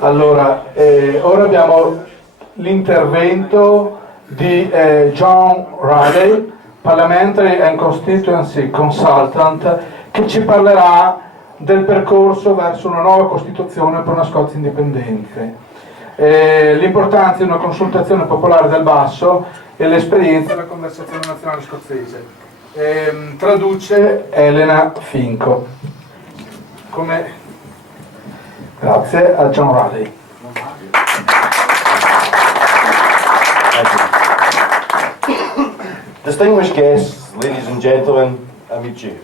Allora, ora abbiamo l'intervento di John Riley, Parliamentary and Constituency Consultant, che ci parlerà del percorso verso una nuova Costituzione per una Scozia indipendente, l'importanza di una consultazione popolare del basso e l'esperienza della conversazione nazionale scozzese. Traduce Elena Finco. Grazie a John Riley. Distinguished guests, ladies and gentlemen, amici,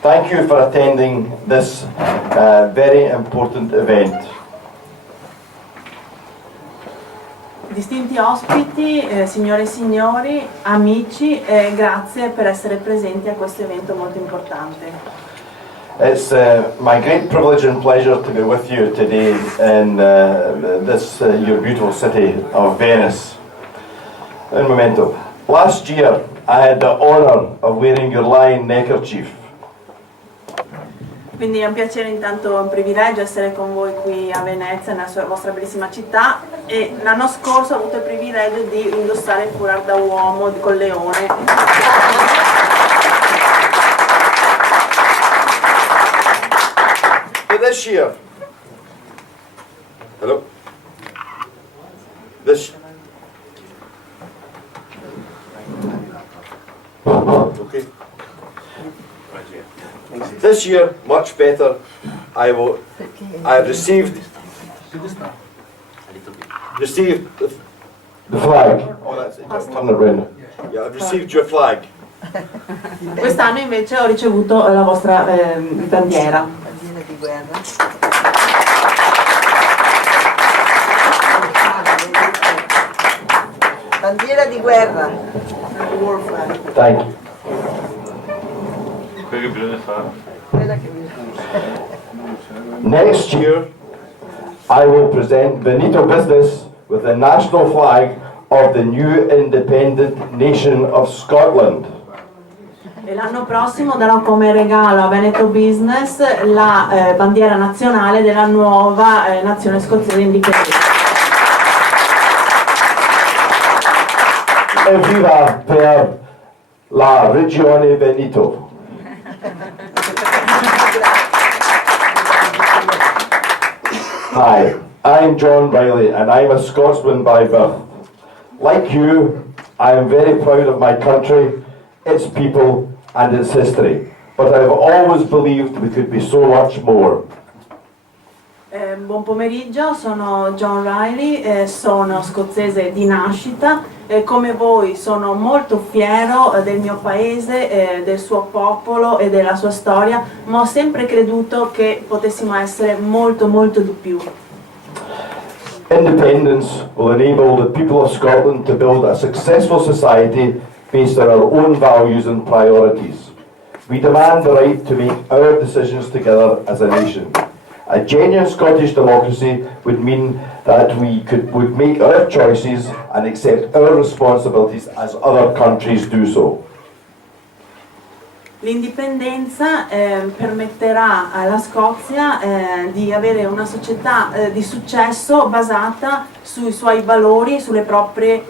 thank you for attending this very important event. Distinti ospiti, signore e signori, amici, grazie per essere presenti a questo evento molto importante. It's my great privilege and pleasure to be with you today in this your beautiful city of Venice. Un momento. Last year I had the honour of wearing your lion neckerchief. Quindi è un piacere, intanto un privilegio essere con voi qui a Venezia, nella vostra bellissima città, e l'anno scorso ho avuto il privilegio di indossare il foulard da uomo col leone. But this year, hello, okay. This year, much better. I received the flag. Oh, that's it. Turn it around. Yeah, I've received your flag. Quest'anno invece ho ricevuto la vostra bandiera. Bandiera di guerra. Bandiera di guerra. War flag. Thank you. Next year, I will present Veneto Business with the national flag of the new independent nation of Scotland. E l'anno prossimo darò come regalo a Veneto Business la bandiera nazionale della nuova nazione scozzese indipendente. Evviva per la Regione Veneto. Hi, I'm John Riley and I'm a Scotsman by birth. Like you, I am very proud of my country, its people and its history, but I've always believed we could be so much more. Buon pomeriggio, sono John Riley, sono scozzese di nascita, come voi sono molto fiero del mio paese, del suo popolo e della sua storia, ma ho sempre creduto che potessimo essere molto molto di più. Independence will enable the people of Scotland to build a successful society based on our own values and priorities. We demand the right to make our decisions together as a nation. A genuine Scottish democracy would mean that we would make our choices and accept our responsibilities as other countries do so. L'indipendenza permetterà alla Scozia di avere una società di successo basata sui suoi valori e sulle proprie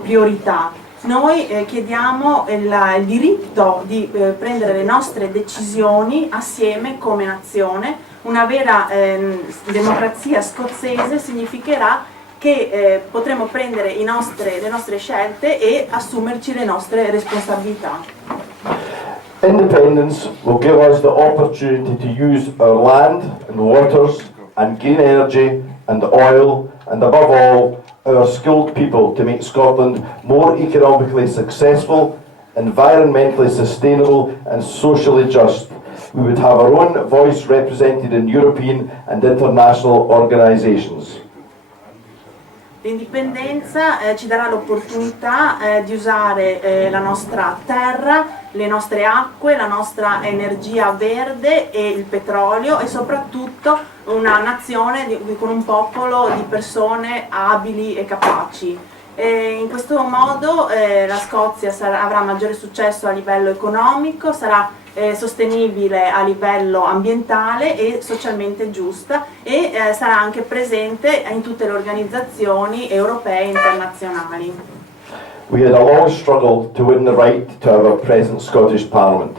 priorità. Noi chiediamo il diritto di prendere le nostre decisioni assieme come nazione. Una vera democrazia scozzese significherà che potremo prendere le nostre scelte e assumerci le nostre responsabilità. Independence will give us the opportunity to use our land and waters and green energy and oil and above all our skilled people to make Scotland more economically successful, environmentally sustainable and socially just. We would have our own voice represented in European and international organisations. L'indipendenza ci darà l'opportunità di usare la nostra terra, le nostre acque, la nostra energia verde e il petrolio e soprattutto una nazione con un popolo di persone abili e capaci. E in questo modo la Scozia avrà maggiore successo a livello economico, sarà sostenibile a livello ambientale e socialmente giusta e sarà anche presente in tutte le organizzazioni europee e internazionali. We had a long struggle to win the right to our present Scottish Parliament.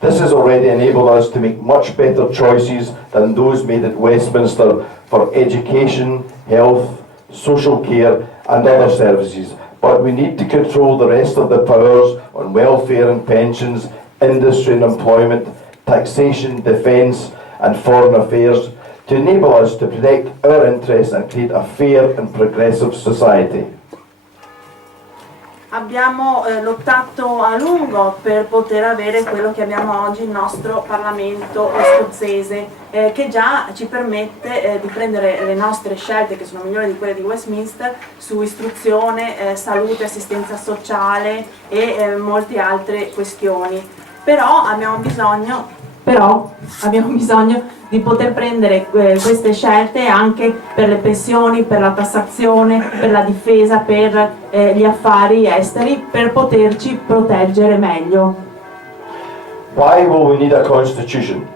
This has already enabled us to make much better choices than those made at Westminster for education, health, social care and other services, but we need to control the rest of the powers on welfare and pensions, industry and employment, taxation, defence and foreign affairs to enable us to protect our interests and create a fair and progressive society. Abbiamo lottato a lungo per poter avere quello che abbiamo oggi, il nostro Parlamento scozzese, che già ci permette di prendere le nostre scelte, che sono migliori di quelle di Westminster, su istruzione, salute, assistenza sociale e molte altre questioni. Però abbiamo bisogno di poter prendere queste scelte anche per le pensioni, per la tassazione, per la difesa, per gli affari esteri, per poterci proteggere meglio. Why will we need a constitution?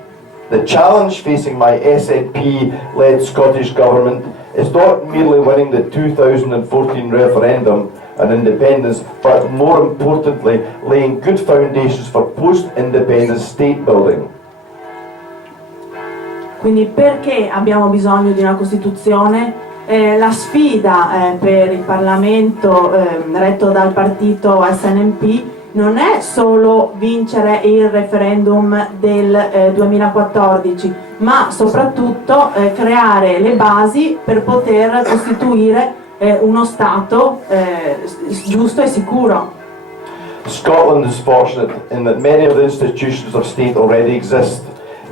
The challenge facing my SNP-led Scottish Government is not merely winning the 2014 referendum and independence, but more importantly, laying good foundations for post-independence state building. Quindi perché abbiamo bisogno di una Costituzione? La sfida per il Parlamento retto dal partito SNP non è solo vincere il referendum del 2014, ma soprattutto creare le basi per poter costituire uno Stato giusto e sicuro. Scotland is fortunate in that many of the institutions of state already exist,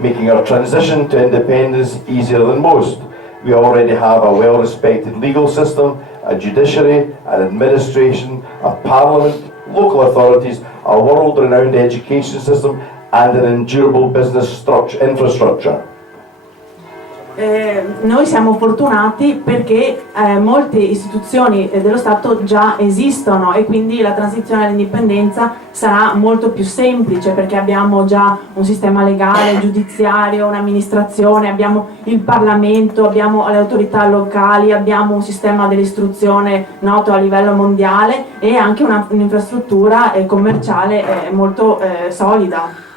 making our transition to independence easier than most. We already have a well-respected legal system, a judiciary, an administration, a parliament, local authorities, a world-renowned education system and an endurable business infrastructure. Noi siamo fortunati perché molte istituzioni dello Stato già esistono e quindi la transizione all'indipendenza sarà molto più semplice perché abbiamo già un sistema legale, giudiziario, un'amministrazione, abbiamo il Parlamento, abbiamo le autorità locali, abbiamo un sistema dell'istruzione noto a livello mondiale e anche un'infrastruttura commerciale molto solida.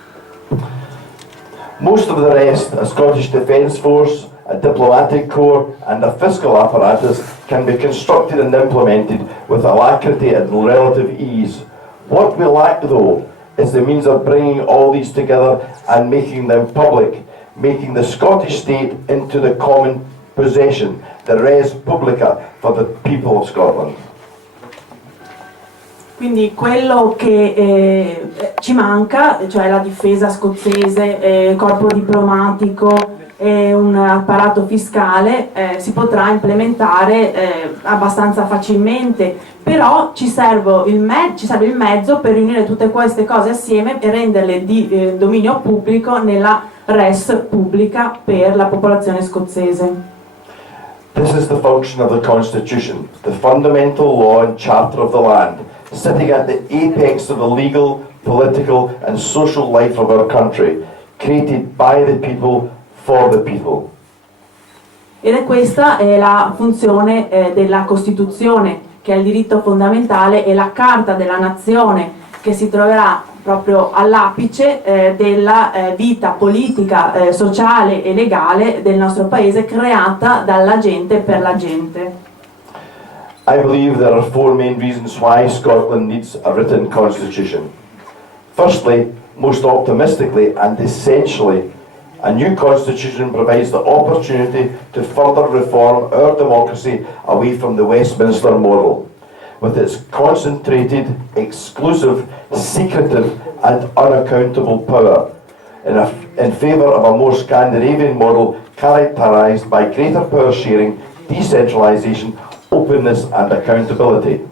Most of the rest, a Scottish Defence Force, a diplomatic corps and a fiscal apparatus can be constructed and implemented with alacrity and relative ease. What we lack though is the means of bringing all these together and making them public, making the Scottish state into the common possession, the res publica for the people of Scotland. Quindi quello che ci manca, cioè la difesa scozzese, corpo diplomatico e un apparato fiscale, si potrà implementare abbastanza facilmente, però ci serve il mezzo per riunire tutte queste cose assieme e renderle di dominio pubblico nella res pubblica per la popolazione scozzese. This is the function of the Constitution, the fundamental law and charter of the land, sitting at the apex of the legal, political and social life of our country, created by the people, for the people. Ed questa è la funzione della Costituzione, che è il diritto fondamentale e la Carta della Nazione, che si troverà proprio all'apice della vita politica, sociale e legale del nostro paese, creata dalla gente per la gente. I believe there are four main reasons why Scotland needs a written constitution. Firstly, most optimistically and essentially, a new constitution provides the opportunity to further reform our democracy away from the Westminster model, with its concentrated, exclusive, secretive and unaccountable power, in favour of a more Scandinavian model characterised by greater power sharing, decentralisation, openness and accountability.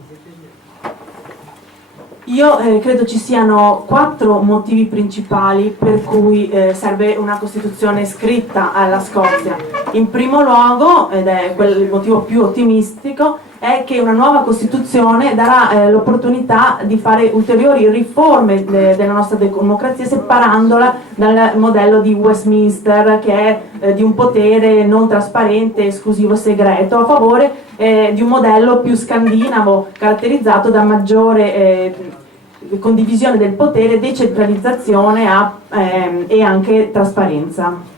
Io credo ci siano 4 motivi principali per cui serve una Costituzione scritta alla Scozia. In primo luogo, ed è il motivo più ottimistico, è che una nuova Costituzione darà l'opportunità di fare ulteriori riforme della nostra democrazia, separandola dal modello di Westminster, che è di un potere non trasparente, esclusivo, segreto, a favore di un modello più scandinavo, caratterizzato da maggiore condivisione del potere, decentralizzazione e anche trasparenza.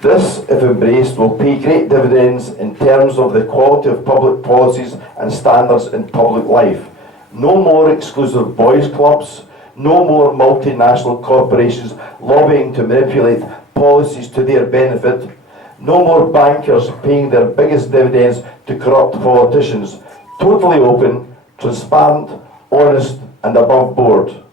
This, if embraced, will pay great dividends in terms of the quality of public policies and standards in public life. No more exclusive boys' clubs, no more multinational corporations lobbying to manipulate policies to their benefit, no more bankers paying their biggest dividends to corrupt politicians. Totally open, transparent, honest and above board.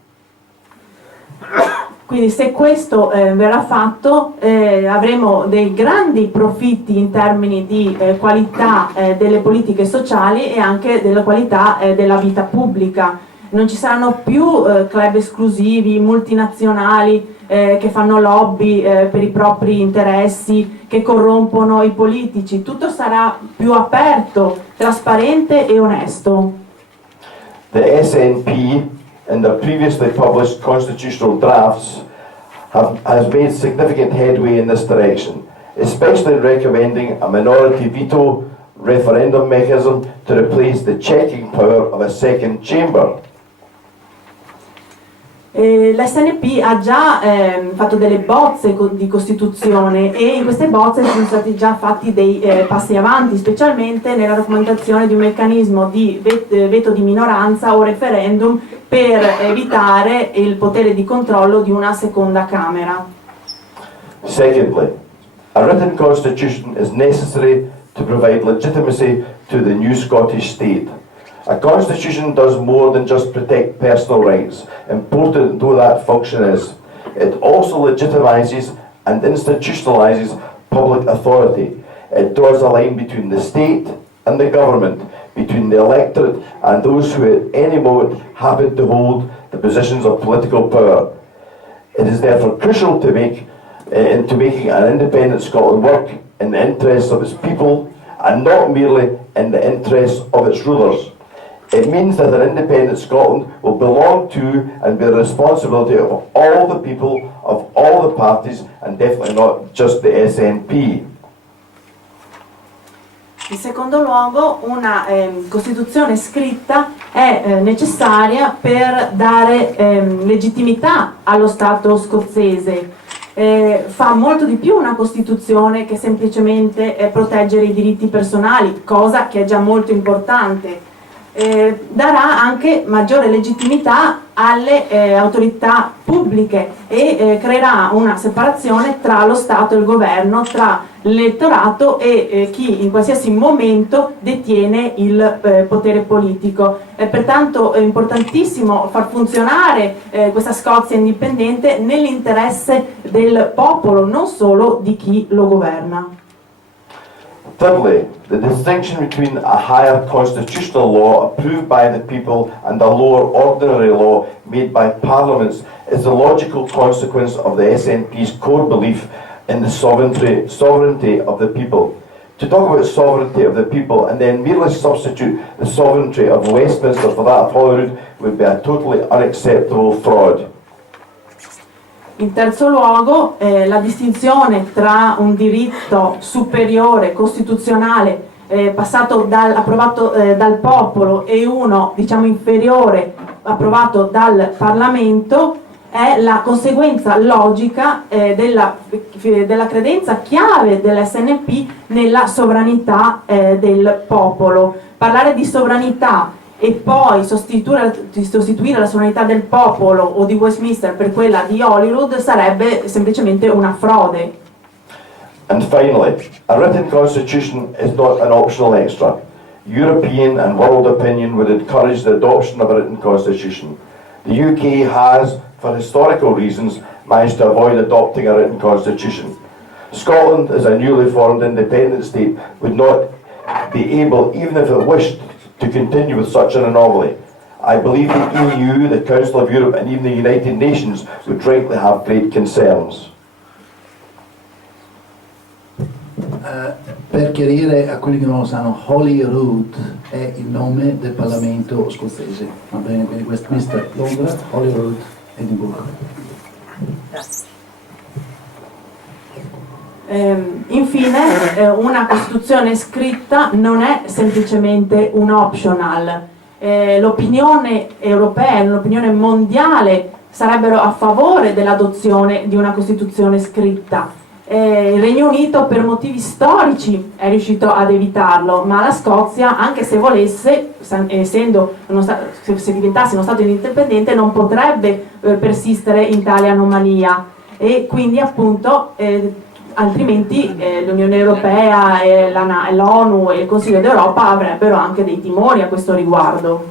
Quindi se questo verrà fatto avremo dei grandi profitti in termini di qualità delle politiche sociali e anche della qualità della vita pubblica. Non ci saranno più club esclusivi, multinazionali che fanno lobby per i propri interessi, che corrompono i politici. Tutto sarà più aperto, trasparente e onesto. The SNP, in their previously published constitutional drafts, has made significant headway in this direction, especially in recommending a minority veto referendum mechanism to replace the checking power of a second chamber. L'SNP ha già fatto delle bozze di Costituzione e in queste bozze sono stati già fatti dei passi avanti, specialmente nella raccomandazione di un meccanismo di veto di minoranza o referendum per evitare il potere di controllo di una seconda Camera. Secondly, a written constitution is necessary to provide legitimacy to the new Scottish state. A constitution does more than just protect personal rights, important though that function is. It also legitimises and institutionalises public authority. It draws a line between the state and the government, between the electorate and those who at any moment happen to hold the positions of political power. It is therefore crucial to making an independent Scotland work in the interests of its people and not merely in the interests of its rulers. It means that an independent Scotland will belong to and be the responsibility of all the people, of all the parties, and definitely not just the SNP. In secondo luogo, una Costituzione scritta è necessaria per dare legittimità allo Stato scozzese. Fa molto di più una Costituzione che semplicemente proteggere i diritti personali, cosa che è già molto importante. Darà anche maggiore legittimità alle autorità pubbliche e creerà una separazione tra lo Stato e il governo, tra l'elettorato e chi in qualsiasi momento detiene il potere politico. Pertanto è importantissimo far funzionare questa Scozia indipendente nell'interesse del popolo, non solo di chi lo governa. Thirdly, the distinction between a higher constitutional law approved by the people and a lower ordinary law made by parliaments is the logical consequence of the SNP's core belief in the sovereignty of the people. To talk about sovereignty of the people and then merely substitute the sovereignty of Westminster for that of Holyrood would be a totally unacceptable fraud. In terzo luogo, la distinzione tra un diritto superiore, costituzionale, approvato dal popolo e uno, diciamo, inferiore, approvato dal Parlamento, è la conseguenza logica della credenza chiave dell'SNP nella sovranità del popolo. Parlare di sovranità e poi sostituire la sovranità del popolo o di Westminster per quella di Holyrood sarebbe semplicemente una frode. And finally, a written constitution is not an optional extra. European and world opinion would encourage the adoption of a written constitution. The UK has, for historical reasons, managed to avoid adopting a written constitution. Scotland, as a newly formed independent state, would not be able, even if it wished, to continue with such an anomaly. I believe the EU, the Council of Europe and even the United Nations would rightly have great concerns. Per chiarire a quelli che non lo sanno, Holyrood è il nome del Parlamento scozzese, va bene? Quindi Westminster, Londra, Holyrood, Edinburgh. Infine, una Costituzione scritta non è semplicemente un optional. L'opinione europea, l'opinione mondiale sarebbero a favore dell'adozione di una Costituzione scritta. Il Regno Unito per motivi storici è riuscito ad evitarlo, ma la Scozia, anche se volesse, se diventasse uno Stato indipendente, non potrebbe persistere in tale anomalia, e quindi appunto altrimenti l'Unione Europea, l'ONU e il Consiglio d'Europa avrebbero anche dei timori a questo riguardo.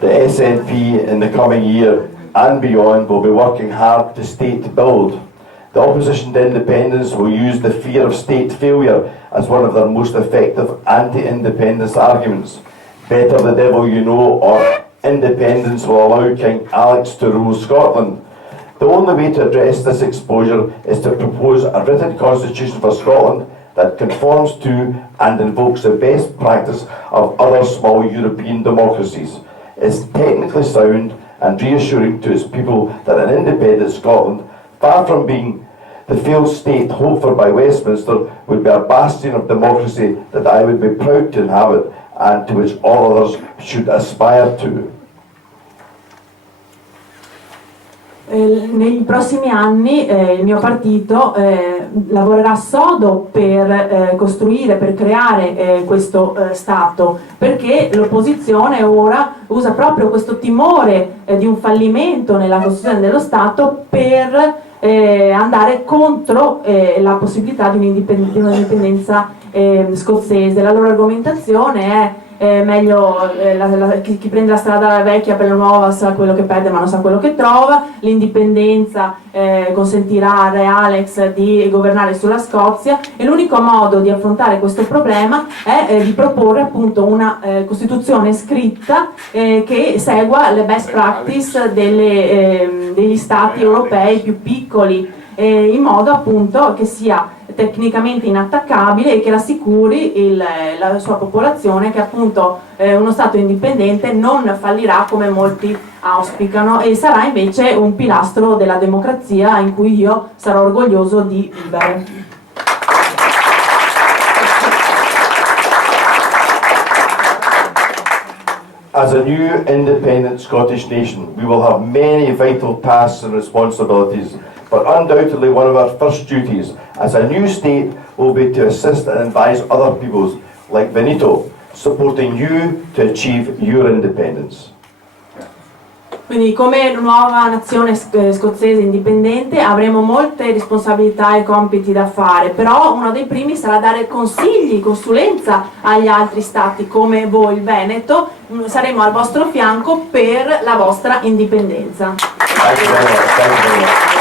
The SNP in the coming year and beyond will be working hard to state build. The opposition to independence will use the fear of state failure as one of their most effective anti-independence arguments. Better the devil you know, or independence will allow King Alex to rule Scotland. The only way to address this exposure is to propose a written constitution for Scotland that conforms to and invokes the best practice of other small European democracies. It's technically sound and reassuring to its people that an independent Scotland, far from being the failed state hoped for by Westminster, would be a bastion of democracy that I would be proud to inhabit and to which all others should aspire to. Nei prossimi anni il mio partito lavorerà sodo per costruire, per creare questo Stato, perché l'opposizione ora usa proprio questo timore di un fallimento nella costruzione dello Stato per andare contro la possibilità di un'indipendenza scozzese. La loro argomentazione è meglio chi prende la strada vecchia per la nuova sa quello che perde ma non sa quello che trova. L'indipendenza consentirà a Re Alex di governare sulla Scozia, e l'unico modo di affrontare questo problema è di proporre appunto una Costituzione scritta che segua le best practice degli stati europei più piccoli, in modo appunto che sia tecnicamente inattaccabile e che rassicuri la sua popolazione che appunto uno Stato indipendente non fallirà come molti auspicano, e sarà invece un pilastro della democrazia in cui io sarò orgoglioso di vivere. As a new independent Scottish nation, we will have many vital tasks and responsibilities, but undoubtedly one of our first duties as a new state will be to assist and advise other peoples, like Veneto, supporting you to achieve your independence. Quindi come nuova nazione scozzese indipendente avremo molte responsabilità e compiti da fare, però uno dei primi sarà dare consigli, consulenza agli altri stati come voi, il Veneto. Saremo al vostro fianco per la vostra indipendenza. Thank you very much.